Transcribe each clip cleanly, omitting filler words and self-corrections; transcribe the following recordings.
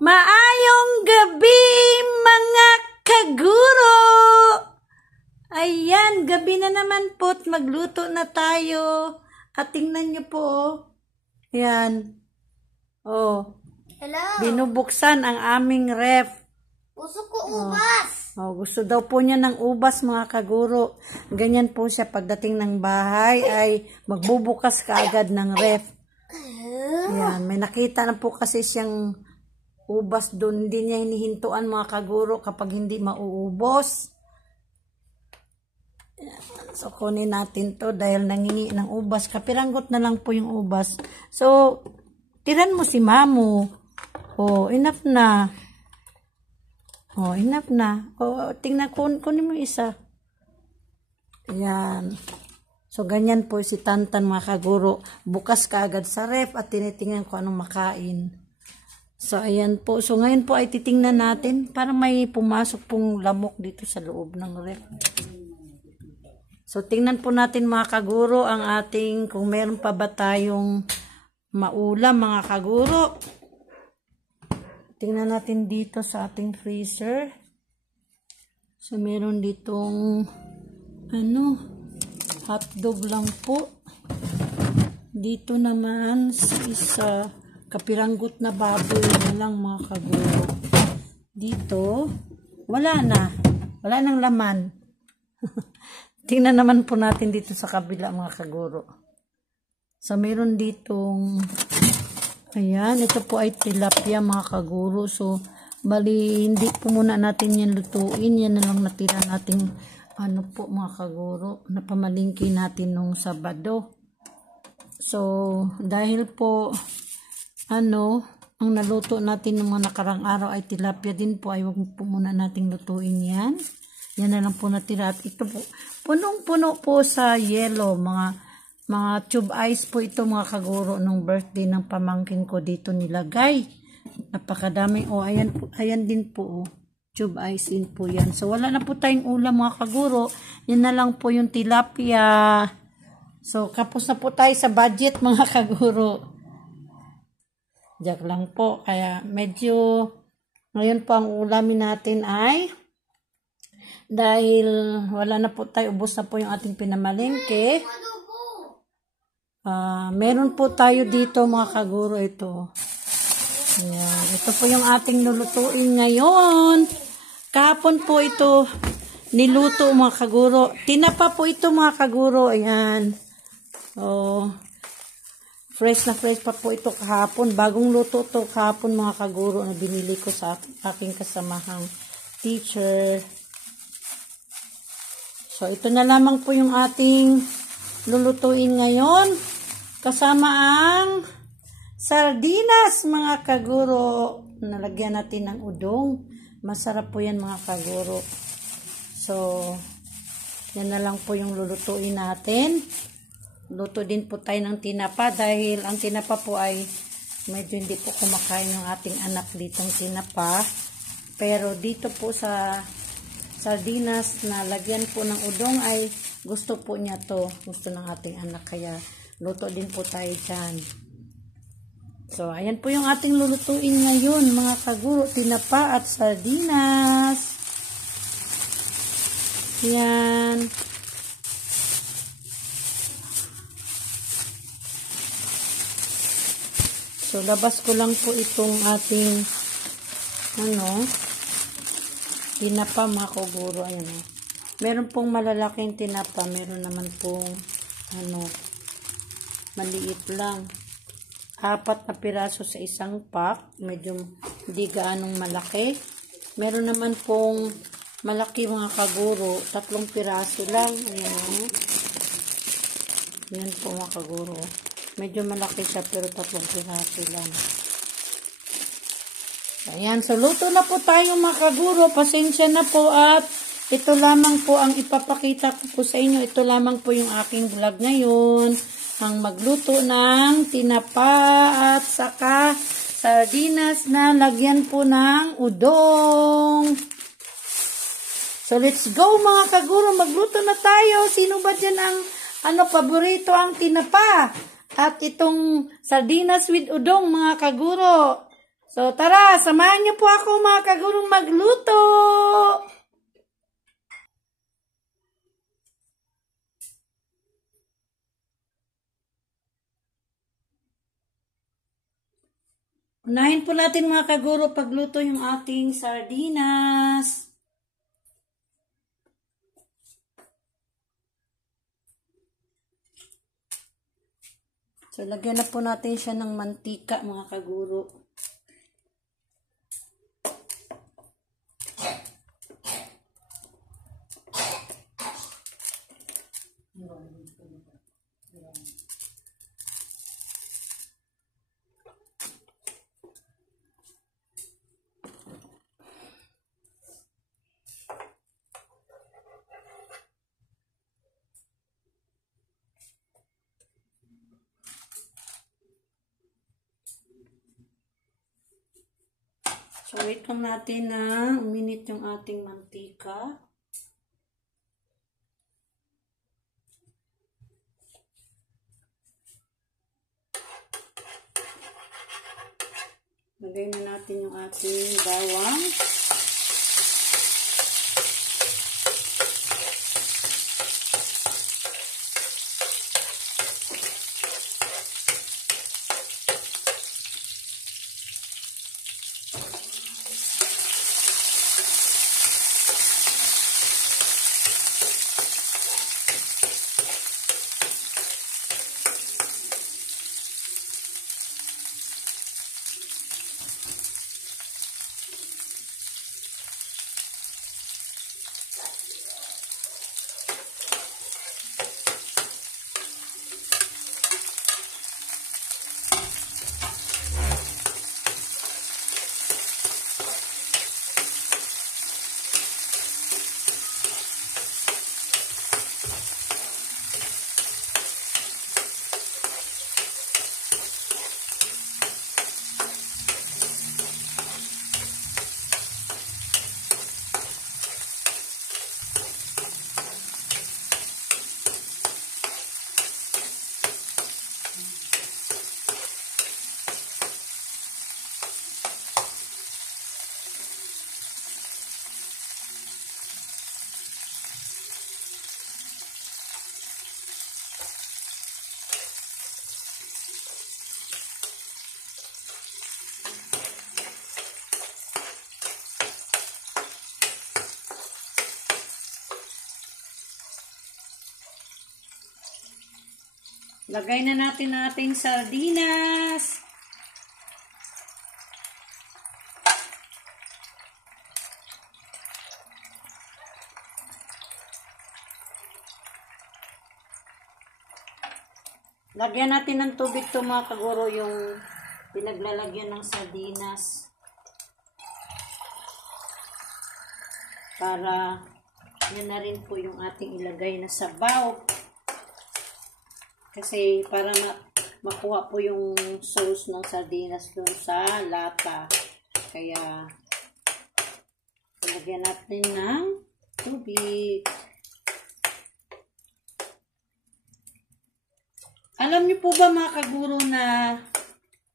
Maayong gabi, mga kaguro! Ayan, gabi na naman po't magluto na tayo. At tingnan nyo po, oh. Ayan. Oh. Hello. Binubuksan ang aming ref. Gusto ko ubas. Oh, gusto daw po niya ng ubas, mga kaguro. Ganyan po siya pagdating ng bahay ay magbubukas kaagad ng ref. Ayan, may nakita na po kasi siyang ubas doon. Hindi niya hinihintuan, mga kaguro, kapag hindi mauubos. So, kunin natin to dahil nangingi ng ubas. Kapiranggot na lang po yung ubas. So, tiran mo si Mamu. Oh, enough na. Oh, enough na. Oh, tingnan, kunin mo isa. Ayan. So, ganyan po si Tantan, mga kaguro. Bukas kaagad sa ref at tinitingnan ko anong makain. So, ayan po. So, ngayon po ay titingnan natin. Parang may pumasok pong lamok dito sa loob ng ref. So, tingnan po natin, mga kaguro, ang ating, kung meron pa ba tayong maulam, mga kaguro. Tingnan natin dito sa ating freezer. So, meron ditong, hotdog lang po. Dito naman, isa, kapiranggot na baboy na lang, mga kaguro. Dito, wala na. Wala nang laman. Tingnan naman po natin dito sa kabila, mga kaguro. So, meron ditong, ayan, ito po ay tilapia, mga kaguro. So, bali, hindi po muna natin yan lutuin. Yan na lang natira nating, mga kaguro, na pamalingki natin nung Sabado. So, dahil po, ang naluto natin ng mga nakarang araw ay tilapia din po, ay wag po muna nating lutuin yan. Yan na lang po natira. At ito po, punong-puno po sa yellow. Mga tube ice po ito, mga kaguro, nung birthday ng pamangkin ko dito nilagay. Napakadami. Oh, ayan din po. Oh. Tube ice din po yan. So, wala na po tayong ulam, mga kaguro. Yan na lang po yung tilapia. So, kapos na po tayo sa budget, mga kaguro. Diyak lang po. Kaya medyo, ngayon po ang ulamin natin ay, dahil wala na po tayo, ubos na po yung ating pinamalengke. Meron po tayo dito, mga kaguro, ito. Ayan. Ito po yung ating lulutuin ngayon. Kahapon po ito niluto, mga kaguro. Tinapa po ito, mga kaguro. Ayan. Oh. Fresh na fresh pa po ito kahapon. Bagong luto to kahapon, mga kaguro, na binili ko sa aking kasamahang teacher. So, ito na lamang po yung ating lulutuin ngayon. Kasama ang sardinas, mga kaguro. Nalagyan natin ng udong. Masarap po yan, mga kaguro. So, yan na lang po yung lulutuin natin. Luto din po tayo ng tinapa dahil ang tinapa po ay medyo hindi po kumakain yung ating anak ditong tinapa. Pero dito po sa sardinas na lagyan po ng udong ay gusto po niya to. Gusto ng ating anak, kaya luto din po tayo dyan. So, ayan po yung ating lulutuin ngayon, mga kaguro. Tinapa at sardinas. Yan. So, labas ko lang po itong ating tinapa, mga kaguro. Ayan, meron pong malalaking tinapa. Meron naman pong maliit lang. 4 na piraso sa isang pack. Medyo hindi gaanong malaki. Meron naman pong malaki, mga kaguro. 3 piraso lang. Ayan. Yan po, mga kaguro. Medyo malaki siya pero 3 piraso lang. Ayan. So, luto na po tayo, mga kaguro. Pasensya na po at ito lamang po ang ipapakita ko po sa inyo. Ito lamang po yung aking vlog ngayon. Ang magluto ng tinapa at saka sardinas na lagyan po ng udong. So, let's go, mga kaguro. Magluto na tayo. Sino ba dyan ang paborito ang tinapa? At itong sardinas with udong, mga kaguro. So, tara, samahan niyo po ako mga kagurong magluto. Unahin po natin mga kaguro pagluto yung ating sardinas. So, lagyan na po natin siya ng mantika mga kaguro. So, wait lang natin na uminit yung ating mantika. Lagay na natin yung ating bawang. Lagay na natin ating sardinas. Lagyan natin ng tubig to mga kaguro yung pinaglalagyan ng sardinas. Para yan na rin po yung ating ilagay na sabaw. Kasi para makuha po yung sauce ng sardinas dun sa lata. Kaya, lagyan natin ng tubig. Alam niyo po ba mga kaguro na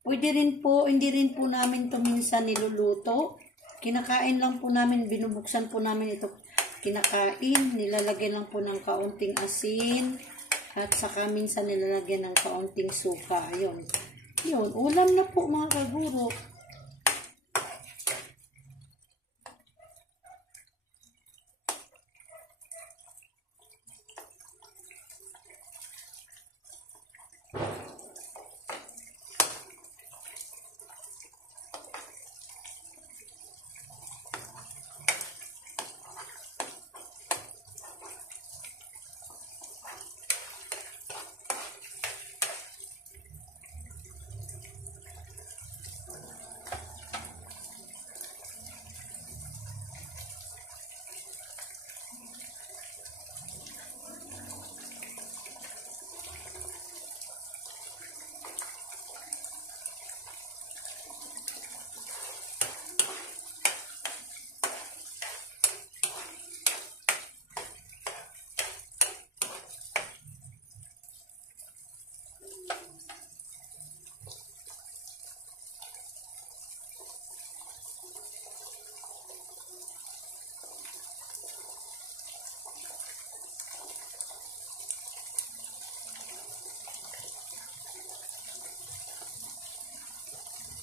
pwede rin po, hindi rin po namin ito minsan niluluto. Kinakain lang po namin, binubuksan po namin ito. Kinakain, nilalagyan lang po ng kaunting asin. At saka minsan nilalagyan ng kaunting suka. Ayun. Yun, ulam na po mga kaguro.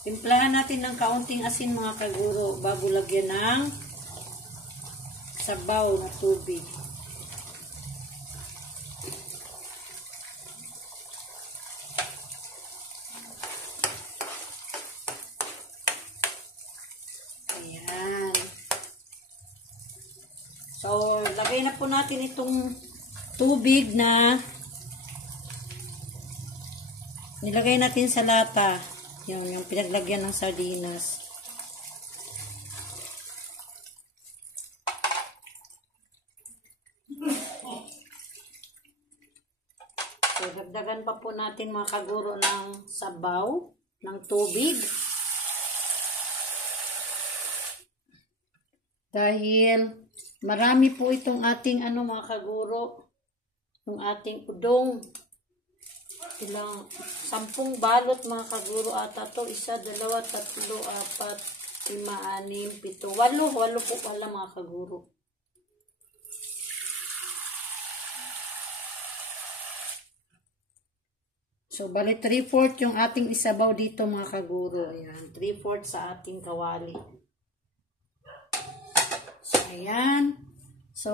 Timplahan natin ng kaunting asin mga kaguro bago lagyan ng sabaw na tubig. Ayan. So, lagay na po natin itong tubig na nilagay natin sa lata. Yung pinaglagyan ng sardinas. So, dagdagan pa po natin mga kaguro ng sabaw, ng tubig. Dahil marami po itong ating mga kaguro, yung ating udong. Ilang 10 balot mga kaguro ata to. 1, 2, 3, 4, 5, 6, 7, 8. 8 po pala mga kaguro. So, bali 3/4 yung ating isabaw dito mga kaguro. Ayan, 3/4 sa ating kawali. So, ayan. So,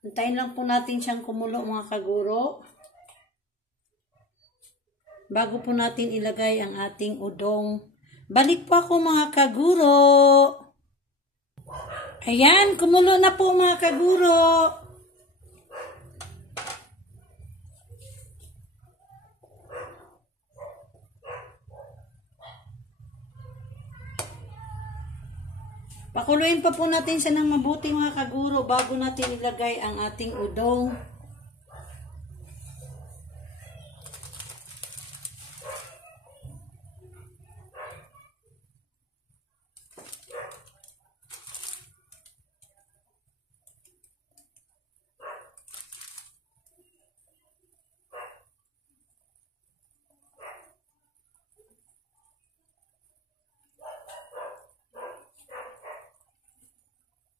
antayin lang po natin siyang kumulo mga kaguro. Bago po natin ilagay ang ating udong. Balik po ako mga kaguro. Ayan, kumulo na po mga kaguro. Pakuluin pa po natin siya ng mabuti mga kaguro bago natin ilagay ang ating udong.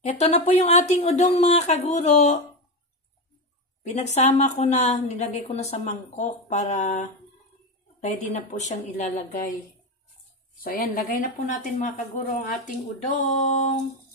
Ito na po yung ating udong mga kaguro. Pinagsama ko na, nilagay ko na sa mangkok para ready na po siyang ilalagay. So ayan, lagay na po natin mga kaguro ang ating udong.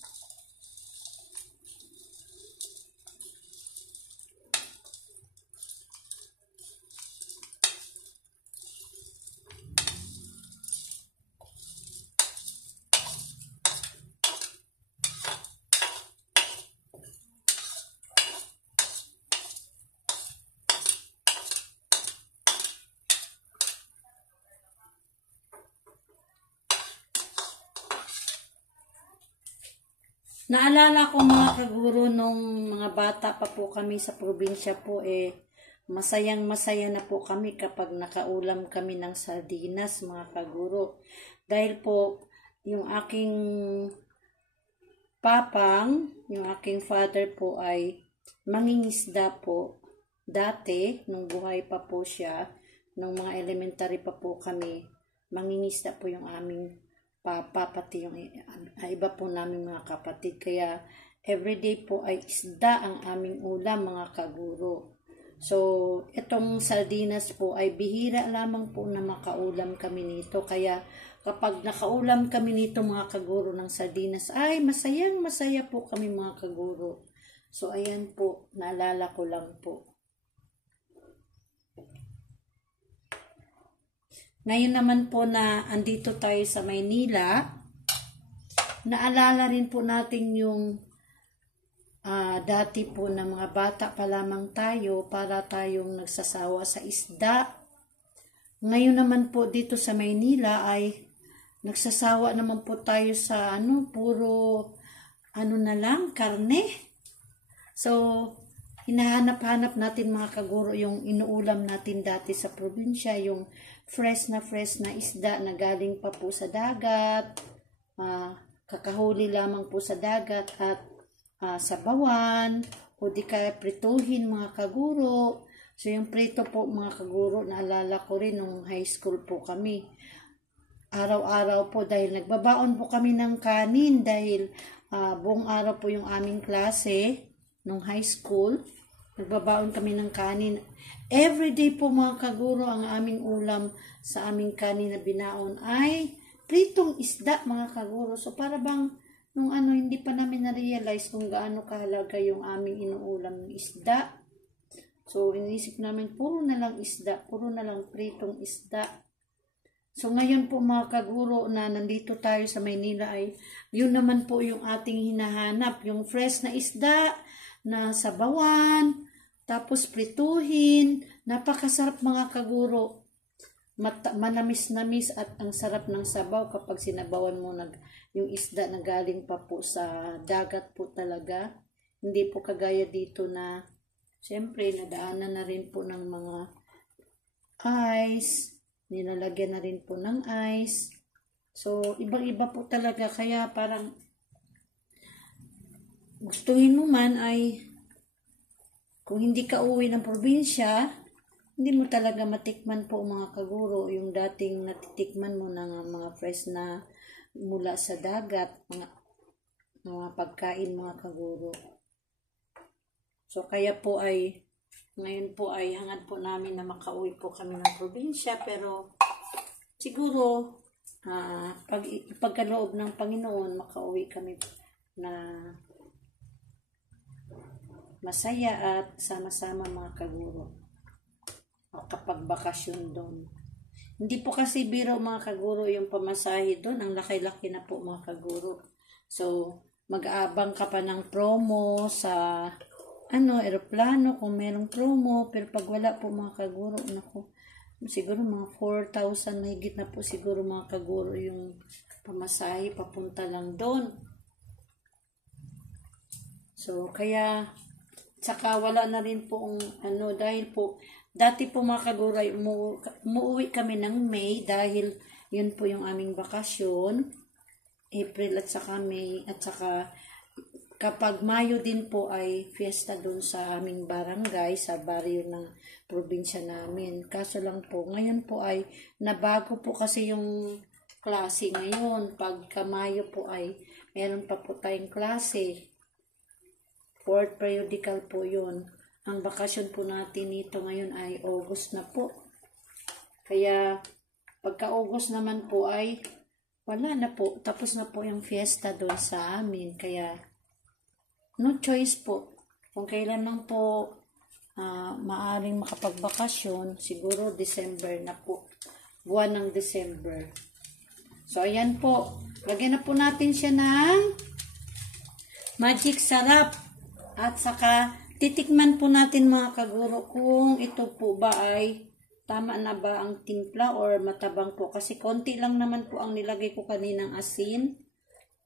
Naalala ko mga kaguro nung mga bata pa po kami sa probinsya po masayang masaya na po kami kapag nakaulam kami ng sardinas mga kaguro. Dahil po yung aking papang, yung aking father po ay mangingisda po. Dati, nung buhay pa po siya, nung mga elementary pa po kami, mangingisda po yung aming papa, pati yung iba po namin mga kapatid. Kaya, everyday po ay isda ang aming ulam mga kaguro. So, itong sardinas po ay bihira lamang po na makaulam kami nito. Kaya, kapag nakaulam kami nito mga kaguro ng sardinas, ay masayang masaya po kami mga kaguro. So, ayan po, naalala ko lang po. Ngayon naman po na andito tayo sa Maynila, naalala rin po natin yung dati po na mga bata pa lamang tayo para tayong nagsasawa sa isda. Ngayon naman po dito sa Maynila ay nagsasawa naman po tayo sa puro na lang, karne. So, hinahanap-hanap natin mga kaguro yung inuulam natin dati sa probinsya, yung fresh na isda na galing pa po sa dagat, kakahuli lamang po sa dagat at sabawan, o di kaya prituhin mga kaguro. So yung prito po mga kaguro, naalala ko rin nung high school po kami. Araw-araw po dahil nagbabaon po kami ng kanin dahil buong araw po yung aming klase nung high school. Nagbabaon kami ng kanin. Everyday po mga kaguro, ang aming ulam sa aming kanin na binaon ay pritong isda mga kaguro. So para bang nung hindi pa namin na-realize kung gaano kahalaga yung aming inuulam ng isda. So inisip namin puro na lang isda, puro na lang pritong isda. So ngayon po mga kaguro na nandito tayo sa Maynila ay yun naman po yung ating hinahanap, yung fresh na isda na sabawan, tapos prituhin. Napakasarap mga kaguro. Manamis-namis at ang sarap ng sabaw kapag sinabawan mo yung isda na galing pa po sa dagat po talaga. Hindi po kagaya dito na siyempre nadaanan na rin po ng mga ice. Nilalagyan na rin po ng ice. So, ibang-iba po talaga. Kaya parang gustuhin mo man ay kung hindi ka uwi ng probinsya, hindi mo talaga matikman po mga kaguro yung dating natitikman mo ng mga fresh na mula sa dagat, mga pagkain mga kaguro. So, kaya po ay ngayon po ay hangad po namin na makauwi po kami ng probinsya, pero siguro pagkaloob ng Panginoon makauwi kami na masaya at sama-sama mga kaguro kapag bakasyon doon. Hindi po kasi biro mga kaguro yung pamasahe doon, ang laki-laki na po mga kaguro. So mag-aabang ka pa ng promo sa eroplano kung merong promo, pero pag wala po mga kaguro, naku, siguro mga 4,000 na higit na po siguro mga kaguro yung pamasahe papunta lang doon. So kaya saka wala na rin po dahil po dati po mga kaguro ay umuwi kami ng May dahil yun po yung aming bakasyon, April at saka May, at saka kapag Mayo din po ay fiesta doon sa aming barangay, sa baryo ng probinsya namin. Kaso lang po, ngayon po ay nabago po kasi yung klase ngayon. Pagka Mayo po ay meron pa po tayong klase. 4th periodical po yun. Ang bakasyon po natin nito ngayon ay August na po. Kaya pagka August naman po ay wala na po. Tapos na po yung fiesta doon sa amin. Kaya no choice po. Kung kailan lang po maaring makapagbakasyon, siguro December na po. Buwan ng December. So, ayan po. Lagyan na po natin siya ng magic sarap. At saka, titikman po natin mga kaguro kung ito po ba ay tama na ba ang timpla or matabang po. Kasi konti lang naman po ang nilagay ko kaninang asin.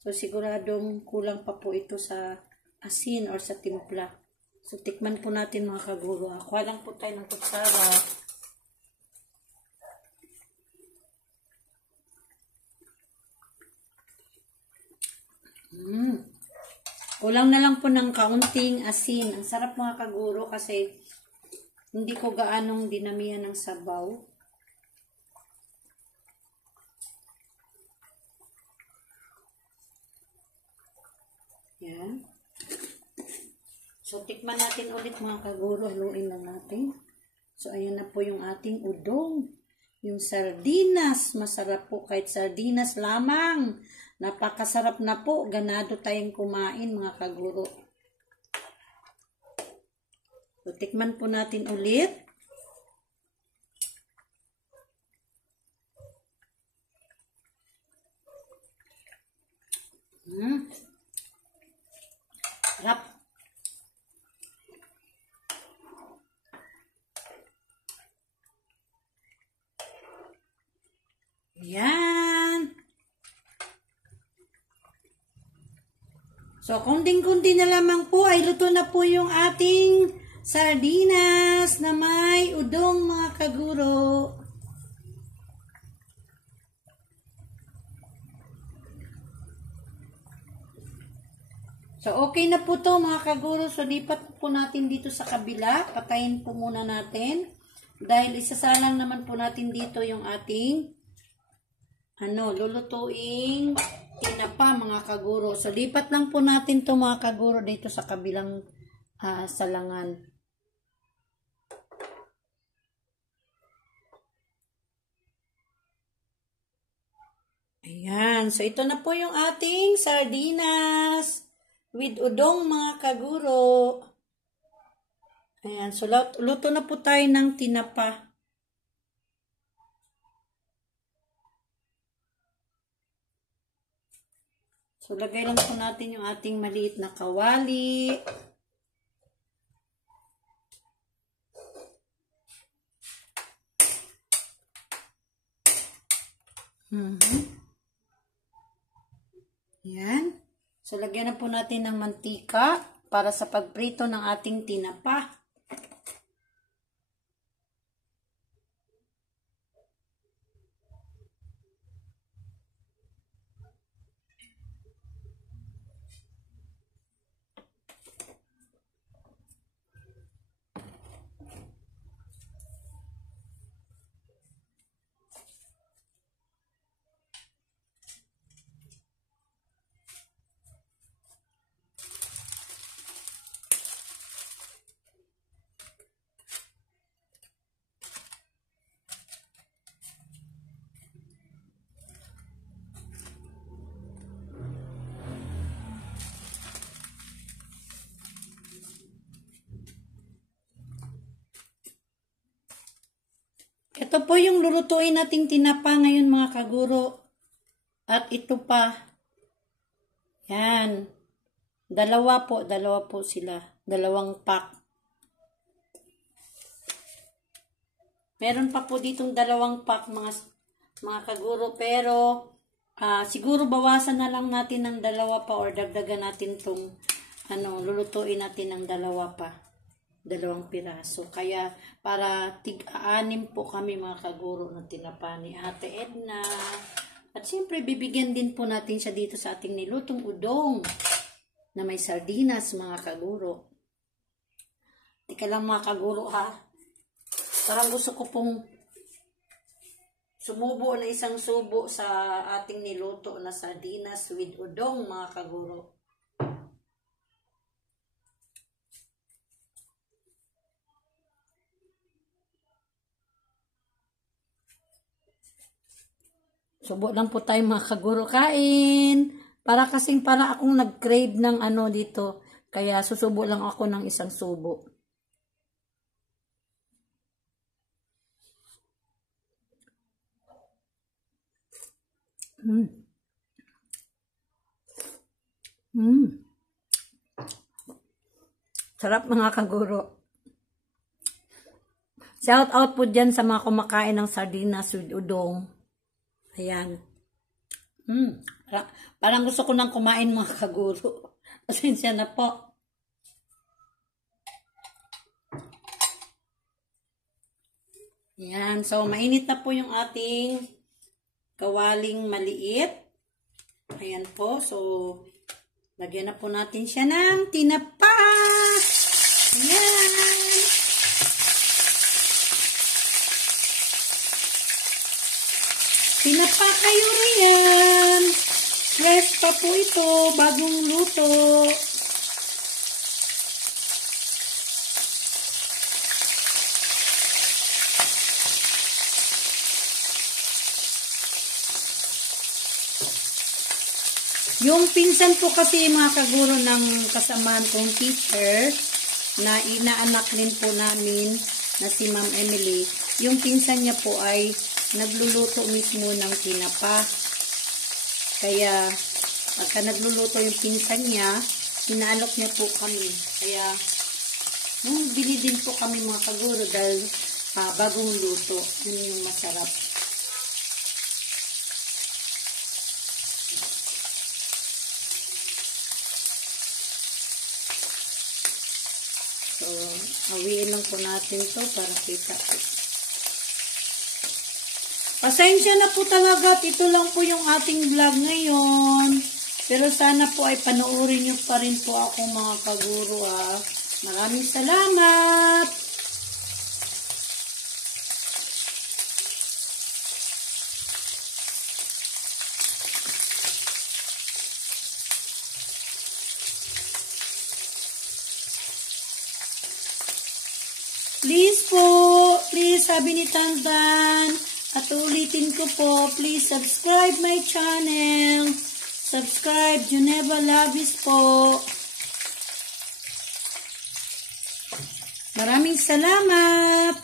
So, siguradong kulang pa po ito sa asin or sa timpla. So, tikman po natin mga kaguro. Kuha lang po tayo ng kutsara. Kulang na lang po ng kaunting asin. Ang sarap mga kaguro kasi hindi ko gaanong dinamihan ng sabaw. Yan. So, tikman natin ulit mga kaguro. Haluin lang natin. So, ayan na po yung ating udong. Yung sardinas. Masarap po kahit sardinas lamang. Napakasarap na po. Ganado tayong kumain mga kaguro. So, tikman po natin ulit. Sarap. Yan. So, kunting-kunti na lamang po ay luto na po yung ating sardinas na may udong mga kaguro. So, okay na po to mga kaguro. So, lipat po natin dito sa kabila. Patayin po muna natin. Dahil isasalang naman po natin dito yung ating lulutuing tinapa mga kaguro. So, lipat lang po natin to mga kaguro dito sa kabilang salangan. Ayan. So, ito na po yung ating sardinas with udong, mga kaguro. Ayan. So, luto na po tayo ng tinapa. So, lagay lang po natin yung ating maliit na kawali. Yan. So, lagyan na po natin ng mantika para sa pagprito ng ating tinapa. Ito po yung lulutuin nating tinapa ngayon, mga kaguro. At ito pa. Yan. Dalawa po sila. Dalawang pack. Meron pa po ditong dalawang pack, mga kaguro. Pero, siguro bawasan na lang natin ng dalawa pa or dagdagan natin tong, lulutuin natin ng dalawa pa. Dalawang piraso. Kaya, para tig-aanim po kami, mga kaguro, na tinapa ni Ate Edna. At siyempre, bibigyan din po natin siya dito sa ating nilutong udong na may sardinas, mga kaguro. Tika lang, mga kaguro, ha? Parang gusto ko pong sumubo na isang subo sa ating niluto na sardinas with udong, mga kaguro. Subo lang po tayo, mga kaguro, kain. Para akong nag-crave ng dito. Kaya susubo lang ako ng isang subo. Sarap, mga kaguro. Shout out po dyan sa mga kumakain ng sardinas with udong. Ayan. Parang gusto ko nang kumain, mga kaguro. Pasensya na po. Ayan. So, mainit na po yung ating kawaling maliit. Ayan po. So, lagyan na po natin siya ng tinapa. Ayan. Tinapa kayo riyan. Fresh pa po ito. Bagong luto. Yung pinsan po kasi, mga kaguro, ng kasamaan kong teacher na inaanak din po namin na si Ma'am Emily, yung pinsan niya po ay nagluluto mismo ng tinapa. Kaya, pagka nagluluto yung pinsan niya, inaalok niya po kami. Kaya, bili din po kami, mga kaguro, dahil bagong luto. Yun yung masarap. So, hawiin lang po natin to para kita. Pasensya na po talaga at ito lang po yung ating vlog ngayon. Pero sana po ay panoorin nyo pa rin po ako, mga kaguro, ha. Maraming salamat! Please po, please, sabi ni Tandan, at ulitin ko po, please subscribe my channel. Subscribe, Geneva Labis po. Maraming salamat.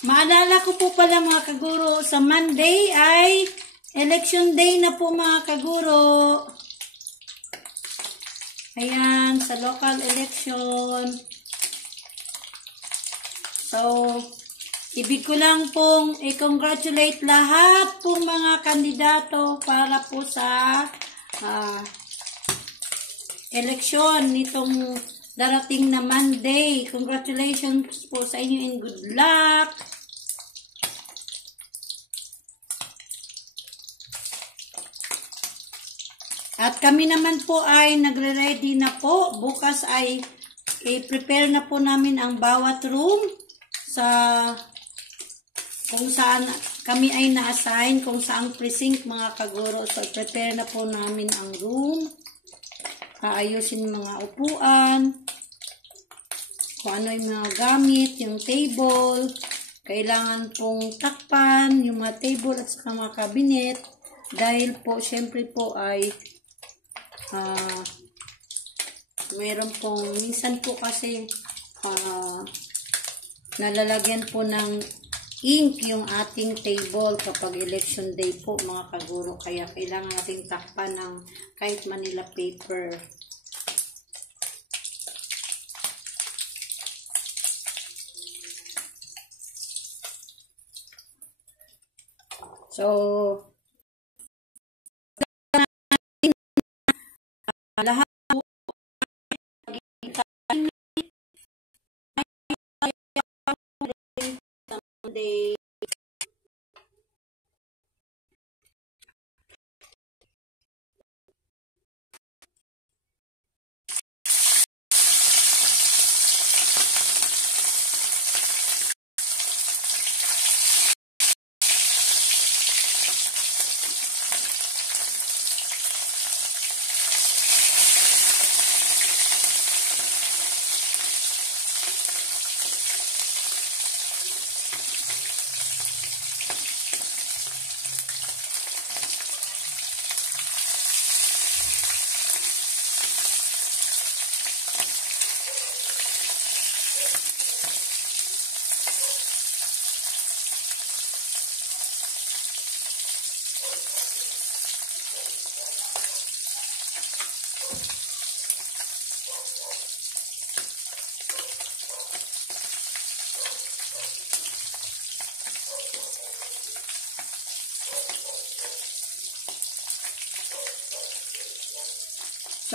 Maalala ko po pala mga kaguro, sa Monday ay election day na po mga kaguro. Ayan, sa local election. So, ibig ko lang pong i-congratulate lahat pong mga kandidato para po sa election nitong darating na Monday. Congratulations po sa inyo and good luck. At kami naman po ay nagre-ready na po. Bukas ay i-prepare na po namin ang bawat room sa kung saan kami ay na-assign, kung saang precinct mga kaguro. So, prepare na po namin ang room. Aayusin mga upuan. Kung ano yung mga gamit, yung table. Kailangan pong takpan yung mga table at saka mga cabinet. Dahil po, syempre po ay mayroon pong, minsan po kasi nalalagyan po ng ink yung ating table kapag election day po mga kaguro. Kaya kailangan nating takpan ng kahit Manila paper. So, lahat po Monday.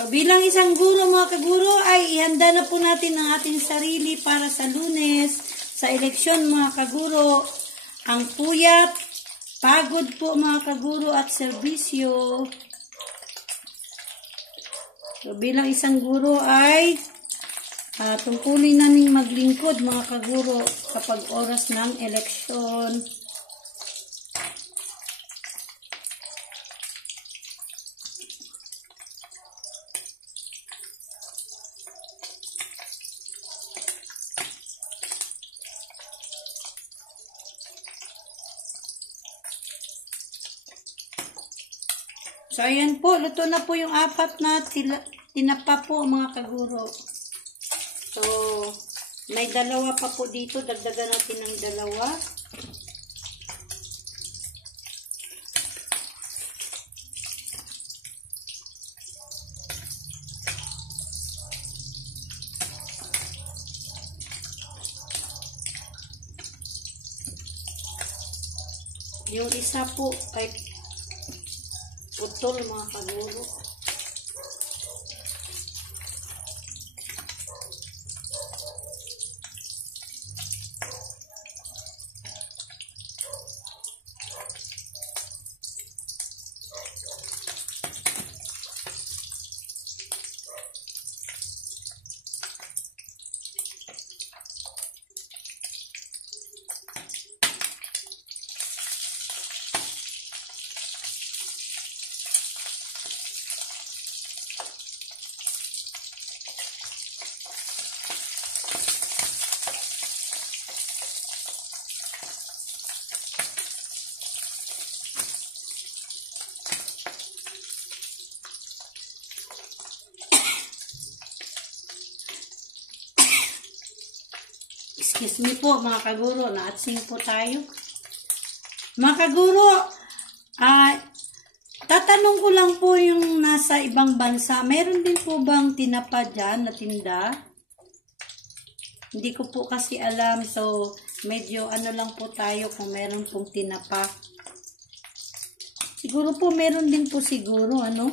So, bilang isang guro mga kaguro, ay ihanda na po natin ang ating sarili para sa Lunes, sa eleksyon mga kaguro. Ang puyat, pagod po mga kaguro at serbisyo. So, bilang isang guro ay tungkulin namin maglingkod mga kaguro kapag oras ng eleksyon. So, ayan po. Luto na po yung 4 na tinapa po, mga kaguro. So, may 2 pa po dito. Dagdagan natin ng 2. Yung isa po ay putol mga kaguro. Excuse me po mga kaguro, naatsing po tayo. Mga kaguro, tatanong ko lang po yung nasa ibang bansa, meron din po bang tinapa dyan na tinda? Hindi ko po kasi alam, so medyo ano lang po tayo kung meron pong tinapa. Siguro po meron din po siguro, ano?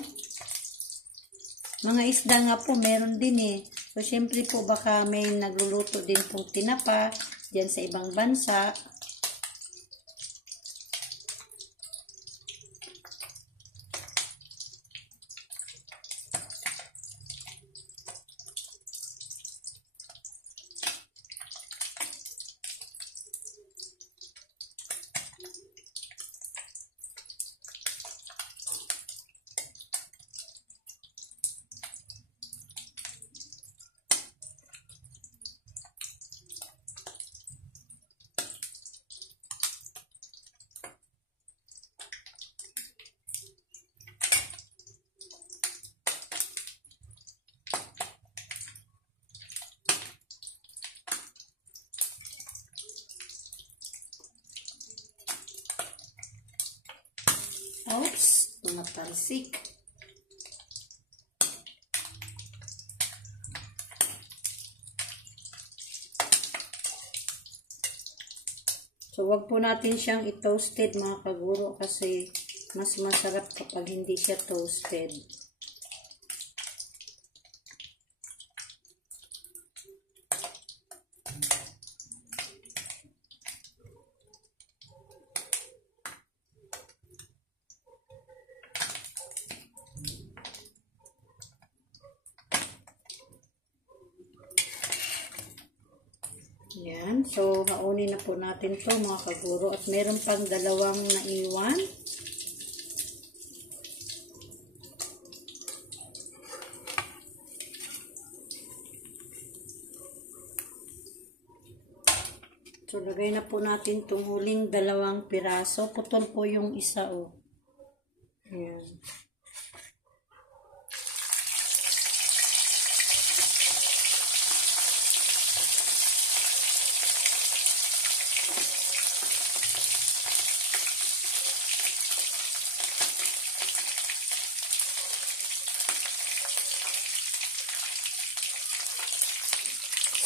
Mga isda nga po, meron din eh. So, syempre po baka may nagluluto din pong tinapa dyan sa ibang bansa. Oops, mga tarsik. So, wag po natin siyang i-toasted mga kaguro kasi mas masarap kapag hindi siya toasted. Yan. So, haunin na po natin to mga kaguro. At meron pang 2 naiwan. So, lagay na po natin itong huling 2 piraso. Putol po yung isa, oh. Ayan.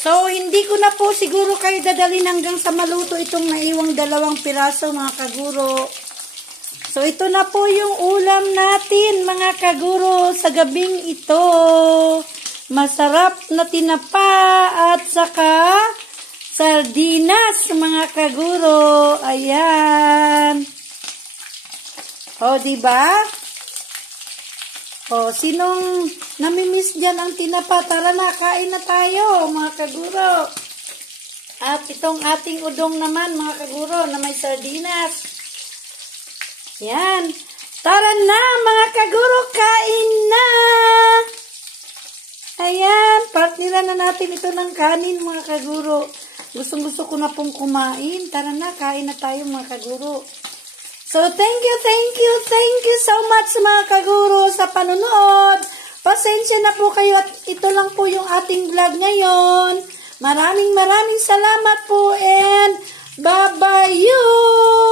So, hindi ko na po siguro kayo dadalhin hanggang sa maluto itong naiwang 2 piraso mga kaguro. So, ito na po yung ulam natin, mga kaguro, sa gabing ito. Masarap na tinapa at saka sardinas, mga kaguro. Ayan. O, diba? O, sinong namimiss dyan ang tinapa? Tara na, kain na tayo, mga kaguro. At itong ating udong naman, mga kaguro, na may sardinas. Yan. Tara na, mga kaguro, kain na! Ayan, partnera na natin ito ng kanin, mga kaguro. Gustong-gusto ko na pong kumain. Tara na, kain na tayo, mga kaguro. So, thank you so much, mga kaguro, sa panunood. Pasensya na po kayo at ito lang po yung ating vlog ngayon. Maraming salamat po and bye-bye you!